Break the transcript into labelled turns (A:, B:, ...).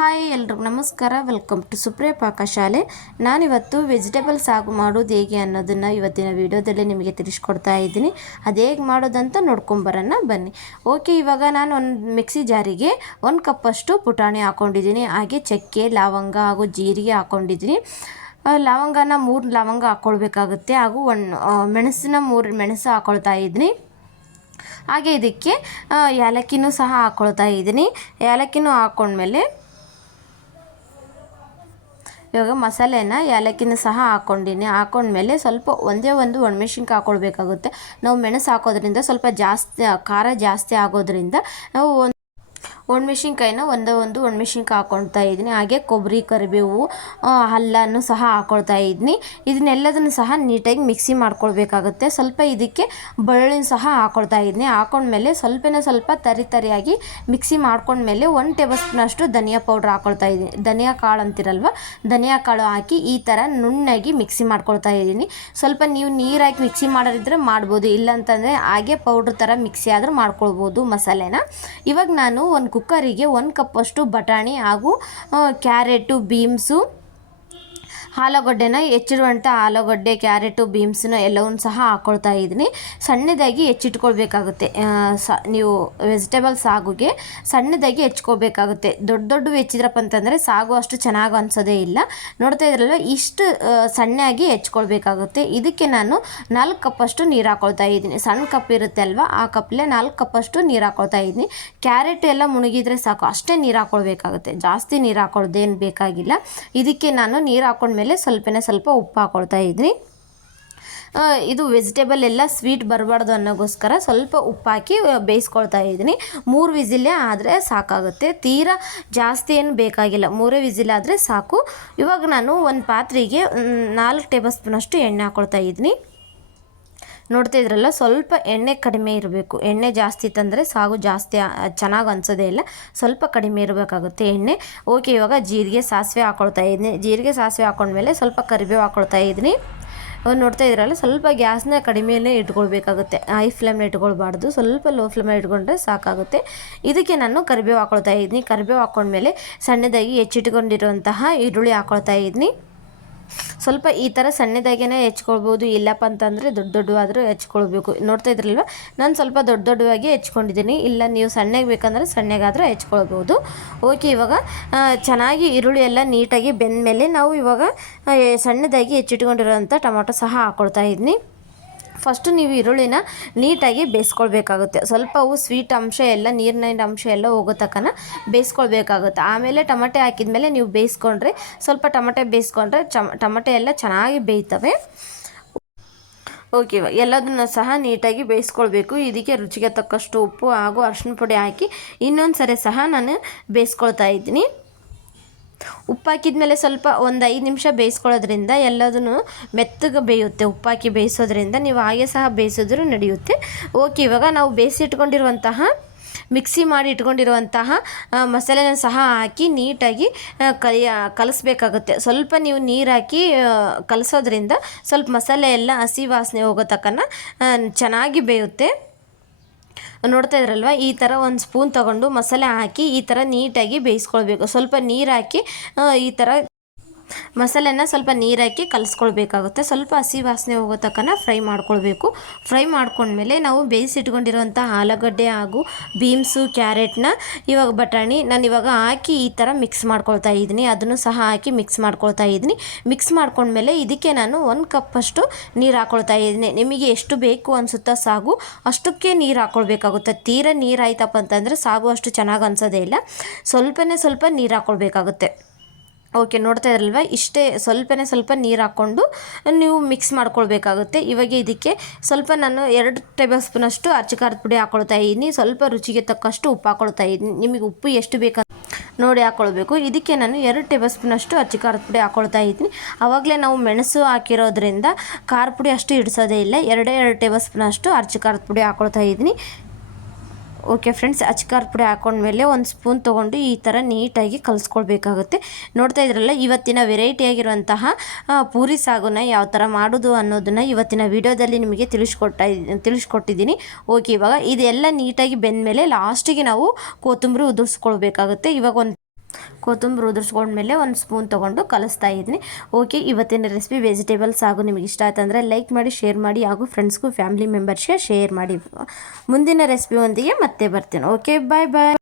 A: Hi ಎಲ್ರಿಗೂ ನಮಸ್ಕಾರ. Welcome to Supriya ಪಾಕಶಾಲೆ ನಾನಿವತ್ತು ವೆಜಿಟೇಬಲ್ ಸಾಗು ಮಾಡೋದು ಹೇಗೆ ಅನ್ನೋದನ್ನು ಇವತ್ತಿನ ವಿಡಿಯೋದಲ್ಲಿ ನಿಮಗೆ ತಿಳಿಸ್ಕೊಡ್ತಾ ಇದ್ದೀನಿ. ಅದು ಹೇಗೆ ಮಾಡೋದಂತ ನೋಡ್ಕೊಂಬರೋಣ ಬನ್ನಿ. ಓಕೆ ಇವಾಗ ನಾನು ಒಂದು ಮಿಕ್ಸಿ ಜಾರಿಗೆ ಒಂದು ಕಪ್ಪಷ್ಟು ಪುಟಾಣಿ ಹಾಕ್ಕೊಂಡಿದ್ದೀನಿ ಹಾಗೆ ಚಕ್ಕೆ, ಲವಂಗ ಹಾಗೂ ಜೀರಿಗೆ ಹಾಕ್ಕೊಂಡಿದ್ದೀನಿ ಲವಂಗನ ಮೂರು ಲವಂಗ ಹಾಕ್ಕೊಳ್ಬೇಕಾಗುತ್ತೆ ಹಾಗೂ ಒಂದು ಮೆಣಸಿನ ಮೂರು ಮೆಣಸು ಹಾಕ್ಕೊಳ್ತಾ ಇದ್ದೀನಿ. ಹಾಗೆ ಇದಕ್ಕೆ ಏಲಕ್ಕಿನೂ ಸಹ ಹಾಕ್ಕೊಳ್ತಾ ಇದ್ದೀನಿ. ಏಲಕ್ಕಿನೂ ಹಾಕ್ಕೊಂಡ್ಮೇಲೆ ಇವಾಗ ಮಸಾಲೆನ ಏಲಕ್ಕಿನ ಸಹ ಹಾಕ್ಕೊಂಡಿನಿ. ಹಾಕೊಂಡ್ಮೇಲೆ ಸ್ವಲ್ಪ ಒಂದೇ ಒಂದು ಒಣಮೆಣ್ಸಿನ್ಕಾಯಿ ಹಾಕ್ಕೊಳ್ಬೇಕಾಗುತ್ತೆ ನಾವು ಮೆಣಸು ಹಾಕೋದ್ರಿಂದ ಸ್ವಲ್ಪ ಜಾಸ್ತಿ, ಖಾರ ಜಾಸ್ತಿ ಆಗೋದ್ರಿಂದ ನಾವು ಒಂದು ಒಣಮೆಣ್ಸಿನ್ಕಾಯಿನ ಒಂದೇ ಒಂದು ಒಣಮೆಣ್ಸಿನ್ಕಾಯಿ ಹಾಕ್ಕೊಳ್ತಾ ಇದ್ದೀನಿ. ಹಾಗೆ ಕೊಬ್ಬರಿ, ಕರಿಬೇವು ಹಲ್ಲನ್ನು ಸಹ ಹಾಕ್ಕೊಳ್ತಾ ಇದ್ದೀನಿ. ಇದನ್ನೆಲ್ಲದನ್ನು ಸಹ ನೀಟಾಗಿ ಮಿಕ್ಸಿ ಮಾಡ್ಕೊಳ್ಬೇಕಾಗುತ್ತೆ. ಸ್ವಲ್ಪ ಇದಕ್ಕೆ ಬಳ್ಳಿನ ಸಹ ಹಾಕ್ಕೊಳ್ತಾ ಇದ್ದೀನಿ. ಹಾಕೊಂಡ್ಮೇಲೆ ಸ್ವಲ್ಪನೇ ಸ್ವಲ್ಪ ತರಿ ತರಿಯಾಗಿ ಮಿಕ್ಸಿ ಮಾಡ್ಕೊಂಡ್ಮೇಲೆ ಒನ್ ಟೇಬಲ್ ಸ್ಪೂನಷ್ಟು ಧನಿಯಾ ಪೌಡ್ರ್ ಹಾಕ್ಕೊಳ್ತಾ ಇದ್ದೀನಿ. ಧನಿಯಾ ಕಾಳು ಅಂತಿರಲ್ವ? ಧನಿಯಾ ಕಾಳು ಹಾಕಿ ಈ ಥರ ನುಣ್ಣಾಗಿ ಮಿಕ್ಸಿ ಮಾಡ್ಕೊಳ್ತಾ ಇದ್ದೀನಿ. ಸ್ವಲ್ಪ ನೀವು ನೀರು ಹಾಕಿ ಮಿಕ್ಸಿ ಮಾಡೋದಿದ್ರೆ ಮಾಡ್ಬೋದು. ಇಲ್ಲಾಂತಂದರೆ ಹಾಗೆ ಪೌಡ್ರ್ ಥರ ಮಿಕ್ಸಿ ಆದರೂ ಮಾಡ್ಕೊಳ್ಬೋದು ಮಸಾಲೆನ. ಇವಾಗ ನಾನು ಒಂದು ಕುಕ್ಕರಿಗೆ ಒಂದು ಕಪ್ಪಷ್ಟು ಬಟಾಣಿ ಹಾಗೂ ಕ್ಯಾರೆಟು ಬೀಮ್ಸು ಆಲೂಗಡ್ಡೆನ ಹೆಚ್ಚಿರುವಂಥ ಆಲೂಗಡ್ಡೆ, ಕ್ಯಾರೆಟು ಬೀಮ್ಸ್ನ ಎಲ್ಲವನ್ನು ಸಹ ಹಾಕ್ಕೊಳ್ತಾ ಇದ್ದೀನಿ. ಸಣ್ಣದಾಗಿ ಹೆಚ್ಚಿಟ್ಕೊಳ್ಬೇಕಾಗುತ್ತೆ. ಸ, ನೀವು ವೆಜಿಟೇಬಲ್ ಸಾಗುಗೆ ಸಣ್ಣದಾಗಿ ಹೆಚ್ಕೋಬೇಕಾಗುತ್ತೆ ದೊಡ್ಡ ದೊಡ್ಡ ಹೆಚ್ಚಿದ್ರಪ್ಪ ಅಂತಂದರೆ ಸಾಗು ಅಷ್ಟು ಚೆನ್ನಾಗಿ ಅನ್ಸೋದೇ ಇಲ್ಲ. ನೋಡ್ತಾ ಇದ್ರಲ್ಲ ಇಷ್ಟು ಸಣ್ಣಾಗಿ ಹೆಚ್ಕೊಳ್ಬೇಕಾಗುತ್ತೆ ಇದಕ್ಕೆ ನಾನು ನಾಲ್ಕು ಕಪ್ಪಷ್ಟು ನೀರು ಹಾಕ್ಕೊಳ್ತಾ ಇದ್ದೀನಿ. ಸಣ್ಣ ಕಪ್ ಇರುತ್ತೆ ಅಲ್ವಾ, ಆ ಕಪ್ಪಲ್ಲೇ ನಾಲ್ಕು ಕಪ್ಪಷ್ಟು ನೀರು ಹಾಕ್ಕೊಳ್ತಾ ಇದ್ದೀನಿ. ಕ್ಯಾರೆಟ್ ಎಲ್ಲ ಮುಳುಗಿದ್ರೆ ಸಾಕು, ಅಷ್ಟೇ ನೀರು ಹಾಕ್ಕೊಳ್ಬೇಕಾಗುತ್ತೆ ಜಾಸ್ತಿ ನೀರು ಹಾಕೊಳ್ಳೋದೇನು ಬೇಕಾಗಿಲ್ಲ. ಇದಕ್ಕೆ ನಾನು ನೀರು ಹಾಕ್ಕೊಂಡ್ಮೇಲೆ ಸ್ವಲ್ಪನೇ ಸ್ವಲ್ಪ ಉಪ್ಪು ಹಾಕ್ಕೊಳ್ತಾ ಇದ್ರಿ. ಇದು ವೆಜಿಟೇಬಲ್ ಎಲ್ಲ ಸ್ವೀಟ್ ಬರಬಾರ್ದು ಅನ್ನೋಗೋಸ್ಕರ ಸ್ವಲ್ಪ ಉಪ್ಪು ಹಾಕಿ ಆ, ಬೇಯಿಸ್ಕೊಳ್ತಾ ಇದ್ದೀನಿ ಮೂರು ವಿಸಿಲೇ ಆದರೆ ಸಾಕಾಗುತ್ತೆ. ತೀರಾ ಜಾಸ್ತಿ ಏನು ಬೇಕಾಗಿಲ್ಲ. ಮೂರೇ ವಿಸಿಲ್ ಆದರೆ ಸಾಕು. ಇವಾಗ ನಾನು ಒಂದು ಪಾತ್ರೆಗೆ ನಾಲ್ಕು ಟೇಬಲ್ ಸ್ಪೂನಷ್ಟು ಎಣ್ಣೆ ಹಾಕ್ಕೊಳ್ತಾ ಇದ್ದೀನಿ ನೋಡ್ತಾ ಇದ್ರಲ್ಲ, ಸ್ವಲ್ಪ ಎಣ್ಣೆ ಕಡಿಮೆ ಇರಬೇಕು. ಎಣ್ಣೆ ಜಾಸ್ತಿ ತಂದರೆ ಸಾಗು ಜಾಸ್ತಿ ಚೆನ್ನಾಗಿ ಅನ್ಸೋದೇ ಇಲ್ಲ. ಸ್ವಲ್ಪ ಕಡಿಮೆ ಇರಬೇಕಾಗುತ್ತೆ ಎಣ್ಣೆ. ಓಕೆ, ಇವಾಗ ಜೀರಿಗೆ, ಸಾಸಿವೆ ಹಾಕೊಳ್ತಾ ಇದ್ದೀನಿ ಜೀರಿಗೆ, ಸಾಸಿವೆ ಹಾಕೊಂಡ್ಮೇಲೆ ಸ್ವಲ್ಪ ಕರಿಬೇವು ಹಾಕೊಳ್ತಾ ಇದ್ದೀನಿ ನೋಡ್ತಾ ಇದ್ರಲ್ಲ, ಸ್ವಲ್ಪ ಗ್ಯಾಸ್ನ ಕಡಿಮೆಯೇ ಇಟ್ಕೊಳ್ಬೇಕಾಗುತ್ತೆ. ಹೈ ಫ್ಲೇಮ್ನ ಇಟ್ಕೊಳ್ಬಾರ್ದು. ಸ್ವಲ್ಪ ಲೋ ಫ್ಲೇಮಲ್ಲಿ ಇಟ್ಕೊಂಡ್ರೆ ಸಾಕಾಗುತ್ತೆ. ಇದಕ್ಕೆ ನಾನು ಕರಿಬೇವು ಹಾಕೊಳ್ತಾ ಇದ್ದೀನಿ ಕರಿಬೇವು ಹಾಕೊಂಡ್ಮೇಲೆ ಸಣ್ಣದಾಗಿ ಹೆಚ್ಚಿಟ್ಕೊಂಡಿರುವಂತಹ ಈರುಳ್ಳಿ ಹಾಕೊಳ್ತಾ ಇದ್ದೀನಿ ಸ್ವಲ್ಪ ಈ ಥರ ಸಣ್ಣದಾಗೇ ಹೆಚ್ಕೊಳ್ಬೋದು, ಇಲ್ಲಪ್ಪ ಅಂತಂದರೆ ದೊಡ್ಡ ದೊಡ್ಡವಾದರೂ ಹೆಚ್ಕೊಳ್ಬೇಕು. ನೋಡ್ತಾ ಇದ್ರಲ್ವ? ನಾನು ಸ್ವಲ್ಪ ದೊಡ್ಡ ದೊಡ್ಡವಾಗಿ ಹೆಚ್ಕೊಂಡಿದ್ದೀನಿ. ಇಲ್ಲ, ನೀವು ಸಣ್ಣಗೆ ಬೇಕಂದ್ರೆ ಸಣ್ಣಗಾದರೂ ಹೆಚ್ಕೊಳ್ಬೋದು. ಓಕೆ ಇವಾಗ ಚೆನ್ನಾಗಿ ಈರುಳ್ಳಿ ಎಲ್ಲ ನೀಟಾಗಿ ಬೆಂದ ಮೇಲೆ ನಾವು ಇವಾಗ ಸಣ್ಣದಾಗಿ ಹೆಚ್ಚಿಟ್ಕೊಂಡಿರೋಂಥ ಟೊಮೊಟೊ ಸಹ ಹಾಕ್ಕೊಳ್ತಾ ಇದ್ದೀನಿ ಫಸ್ಟು ನೀವು ಈರುಳ್ಳಿನ ನೀಟಾಗಿ ಬೇಯಿಸ್ಕೊಳ್ಬೇಕಾಗುತ್ತೆ. ಸ್ವಲ್ಪ ಅವು ಸ್ವೀಟ್ ಅಂಶ ಎಲ್ಲ ನೀರಿನ ಅಂಶ ಎಲ್ಲ ಹೋಗೋ ತಕ್ಕನ ಬೇಯಿಸ್ಕೊಳ್ಬೇಕಾಗುತ್ತೆ. ಆಮೇಲೆ ಟಮಟೆ ಹಾಕಿದ್ಮೇಲೆ ನೀವು ಬೇಯಿಸ್ಕೊಂಡ್ರೆ, ಸ್ವಲ್ಪ ಟಮಟೆ ಬೇಯಿಸ್ಕೊಂಡ್ರೆ ಚಮ, ಟಮಟೆ ಎಲ್ಲ ಚೆನ್ನಾಗಿ ಬೇಯ್ತವೆ. ಓಕೆ ಎಲ್ಲದನ್ನು ಸಹ ನೀಟಾಗಿ ಬೇಯಿಸ್ಕೊಳ್ಬೇಕು. ಇದಕ್ಕೆ ರುಚಿಗೆ ತಕ್ಕಷ್ಟು ಉಪ್ಪು ಹಾಗೂ ಅರ್ಶಿನ ಪುಡಿ ಹಾಕಿ ಇನ್ನೊಂದು ಸರಿ ಸಹ ನಾನು ಬೇಯಿಸ್ಕೊಳ್ತಾ ಇದ್ದೀನಿ. ಉಪ್ಪು ಹಾಕಿದ್ಮೇಲೆ ಸ್ವಲ್ಪ ಒಂದು ಐದು ನಿಮಿಷ ಬೇಯಿಸ್ಕೊಳ್ಳೋದ್ರಿಂದ ಎಲ್ಲದನ್ನು ಮೆತ್ತಗೆ ಬೇಯುತ್ತೆ. ಉಪ್ಪಾಕಿ ಬೇಯಿಸೋದ್ರಿಂದ ನೀವು ಹಾಗೆ ಸಹ ಬೇಯಿಸಿದ್ರೂ ನಡೆಯುತ್ತೆ. ಓಕೆ ಇವಾಗ ನಾವು ಬೇಯಿಸಿಟ್ಕೊಂಡಿರುವಂತಹ, ಮಿಕ್ಸಿ ಮಾಡಿ ಇಟ್ಕೊಂಡಿರುವಂತಹ ಮಸಾಲೆನ ಸಹ ಹಾಕಿ ನೀಟಾಗಿ ಕಲಿಯ, ಕಲಿಸ್ಬೇಕಾಗುತ್ತೆ. ಸ್ವಲ್ಪ ನೀವು ನೀರು ಹಾಕಿ ಕಲಸೋದ್ರಿಂದ ಸ್ವಲ್ಪ ಮಸಾಲೆ ಎಲ್ಲ ಹಸಿ ವಾಸನೆ ಹೋಗೋ ತಕ್ಕನ ಚೆನ್ನಾಗಿ ಬೇಯುತ್ತೆ. ನೋಡ್ತಾ ಇದ್ರಲ್ವ? ಈ ಥರ ಒಂದು ಸ್ಪೂನ್ ತಗೊಂಡು ಮಸಾಲೆ ಹಾಕಿ ಈ ಥರ ನೀಟಾಗಿ ಬೇಯಿಸ್ಕೊಳ್ಬೇಕು. ಸ್ವಲ್ಪ ನೀರು ಹಾಕಿ ಈ ಥರ ಮಸಾಲೆನ ಸ್ವಲ್ಪ ನೀರು ಹಾಕಿ ಕಲಿಸ್ಕೊಳ್ಬೇಕಾಗುತ್ತೆ. ಸ್ವಲ್ಪ ಹಸಿ ವಾಸನೆ ಹೋಗೋ ತಕ್ಕನ ಫ್ರೈ ಮಾಡ್ಕೊಳ್ಬೇಕು. ಫ್ರೈ ಮಾಡ್ಕೊಂಡ್ಮೇಲೆ ನಾವು ಬೇಯಿಸಿಟ್ಕೊಂಡಿರುವಂಥ ಆಲೂಗಡ್ಡೆ ಹಾಗೂ ಬೀನ್ಸು, ಕ್ಯಾರೆಟ್ನ, ಇವಾಗ ಬಟಾಣಿ ನಾನು ಇವಾಗ ಹಾಕಿ ಈ ಥರ ಮಿಕ್ಸ್ ಮಾಡ್ಕೊಳ್ತಾ ಇದ್ದೀನಿ. ಅದನ್ನು ಸಹ ಹಾಕಿ ಮಿಕ್ಸ್ ಮಾಡ್ಕೊಳ್ತಾ ಇದ್ದೀನಿ. ಮಿಕ್ಸ್ ಮಾಡ್ಕೊಂಡ್ಮೇಲೆ ಇದಕ್ಕೆ ನಾನು ಒಂದು ಕಪ್ಪಷ್ಟು ನೀರು ಹಾಕ್ಕೊಳ್ತಾ ಇದ್ದೀನಿ. ನಿಮಗೆ ಎಷ್ಟು ಬೇಕು ಅನಿಸುತ್ತಾ ಸಾಗು, ಅಷ್ಟಕ್ಕೆ ನೀರು ಹಾಕ್ಕೊಳ್ಬೇಕಾಗುತ್ತೆ ತೀರಾ ನೀರು ಆಯ್ತಪ್ಪ ಅಂತಂದರೆ ಸಾಗು ಅಷ್ಟು ಚೆನ್ನಾಗಿ ಅನ್ಸೋದೇ ಇಲ್ಲ. ಸ್ವಲ್ಪನೇ ಸ್ವಲ್ಪ ನೀರು ಹಾಕ್ಕೊಳ್ಬೇಕಾಗುತ್ತೆ ಓಕೆ, ನೋಡ್ತಾ ಇದ್ರಲ್ವ ಇಷ್ಟೇ ಸ್ವಲ್ಪನೇ ಸ್ವಲ್ಪ ನೀರು ಹಾಕ್ಕೊಂಡು ನೀವು ಮಿಕ್ಸ್ ಮಾಡ್ಕೊಳ್ಬೇಕಾಗುತ್ತೆ. ಇವಾಗ ಇದಕ್ಕೆ ಸ್ವಲ್ಪ ನಾನು ಎರಡು ಟೇಬಲ್ ಸ್ಪೂನಷ್ಟು ಅಚ್ಚ ಪುಡಿ ಹಾಕ್ಕೊಳ್ತಾ ಇದ್ದೀನಿ. ಸ್ವಲ್ಪ ರುಚಿಗೆ ತಕ್ಕಷ್ಟು ಉಪ್ಪು ಹಾಕ್ಕೊಳ್ತಾ ಇದ್ದೀನಿ. ನಿಮಗೆ ಉಪ್ಪು ಎಷ್ಟು ಬೇಕಂತ ನೋಡಿ ಹಾಕ್ಕೊಳ್ಬೇಕು ಇದಕ್ಕೆ ನಾನು ಎರಡು ಟೇಬಲ್ ಸ್ಪೂನಷ್ಟು ಅಚ್ಚ ಪುಡಿ ಹಾಕ್ಕೊಳ್ತಾ ಇದ್ದೀನಿ. ಆವಾಗಲೇ ನಾವು ಮೆಣಸು ಹಾಕಿರೋದ್ರಿಂದ ಖಾರ ಪುಡಿ ಅಷ್ಟು ಹಿಡಿಸೋದೇ ಇಲ್ಲ. ಎರಡೇ ಎರಡು ಟೇಬಲ್ ಸ್ಪೂನಷ್ಟು ಅಚ್ಚ ಖಾರದ ಪುಡಿ ಹಾಕ್ಕೊಳ್ತಾ ಇದ್ದೀನಿ. ಓಕೆ ಫ್ರೆಂಡ್ಸ್ ಅಚ್ಕಾರ ಪುಡಿ ಹಾಕೊಂಡ್ಮೇಲೆ ಒಂದು ಸ್ಪೂನ್ ತೊಗೊಂಡು ಈ ಥರ ನೀಟಾಗಿ ಕಲಿಸ್ಕೊಳ್ಬೇಕಾಗುತ್ತೆ. ನೋಡ್ತಾ ಇದ್ರಲ್ಲ, ಇವತ್ತಿನ ವೆರೈಟಿ ಆಗಿರುವಂತಹ ಪೂರಿ ಸಾಗುನ ಯಾವ ಥರ ಮಾಡೋದು ಅನ್ನೋದನ್ನು ಇವತ್ತಿನ ವಿಡಿಯೋದಲ್ಲಿ ನಿಮಗೆ ತಿಳಿಸ್ಕೊಟ್ಟ, ತಿಳಿಸ್ಕೊಟ್ಟಿದ್ದೀನಿ. ಓಕೆ ಇವಾಗ ಇದೆಲ್ಲ ನೀಟಾಗಿ ಬೆಂದಮೇಲೆ ಲಾಸ್ಟಿಗೆ ನಾವು ಕೊತ್ತಂಬರಿ ಉದುರಿಸ್ಕೊಳ್ಬೇಕಾಗುತ್ತೆ. ಇವಾಗ ಒಂದು ಕೊತ್ತಂಬರಿ ಉದುರಿಸ್ಕೊಂಡ್ಮೇಲೆ ಒಂದು ಸ್ಪೂನ್ ತೊಗೊಂಡು ಕಲಿಸ್ತಾ ಇದ್ದೀನಿ ಓಕೆ ಇವತ್ತಿನ ರೆಸಿಪಿ ವೆಜಿಟೇಬಲ್ಸ್ ಹಾಗೂ ನಿಮಗೆ ಇಷ್ಟ ಆಯ್ತು ಅಂದರೆ ಲೈಕ್ ಮಾಡಿ ಶೇರ್ ಮಾಡಿ ಹಾಗೂ ಫ್ರೆಂಡ್ಸ್ಗೂ ಫ್ಯಾಮಿಲಿ ಮೆಂಬರ್ಸ್ಗೆ ಶೇರ್ ಮಾಡಿ. ಮುಂದಿನ ರೆಸಿಪಿ ಒಂದಿಗೆ ಮತ್ತೆ ಬರ್ತೀನಿ. ಓಕೆ ಬಾಯ್ ಬಾಯ್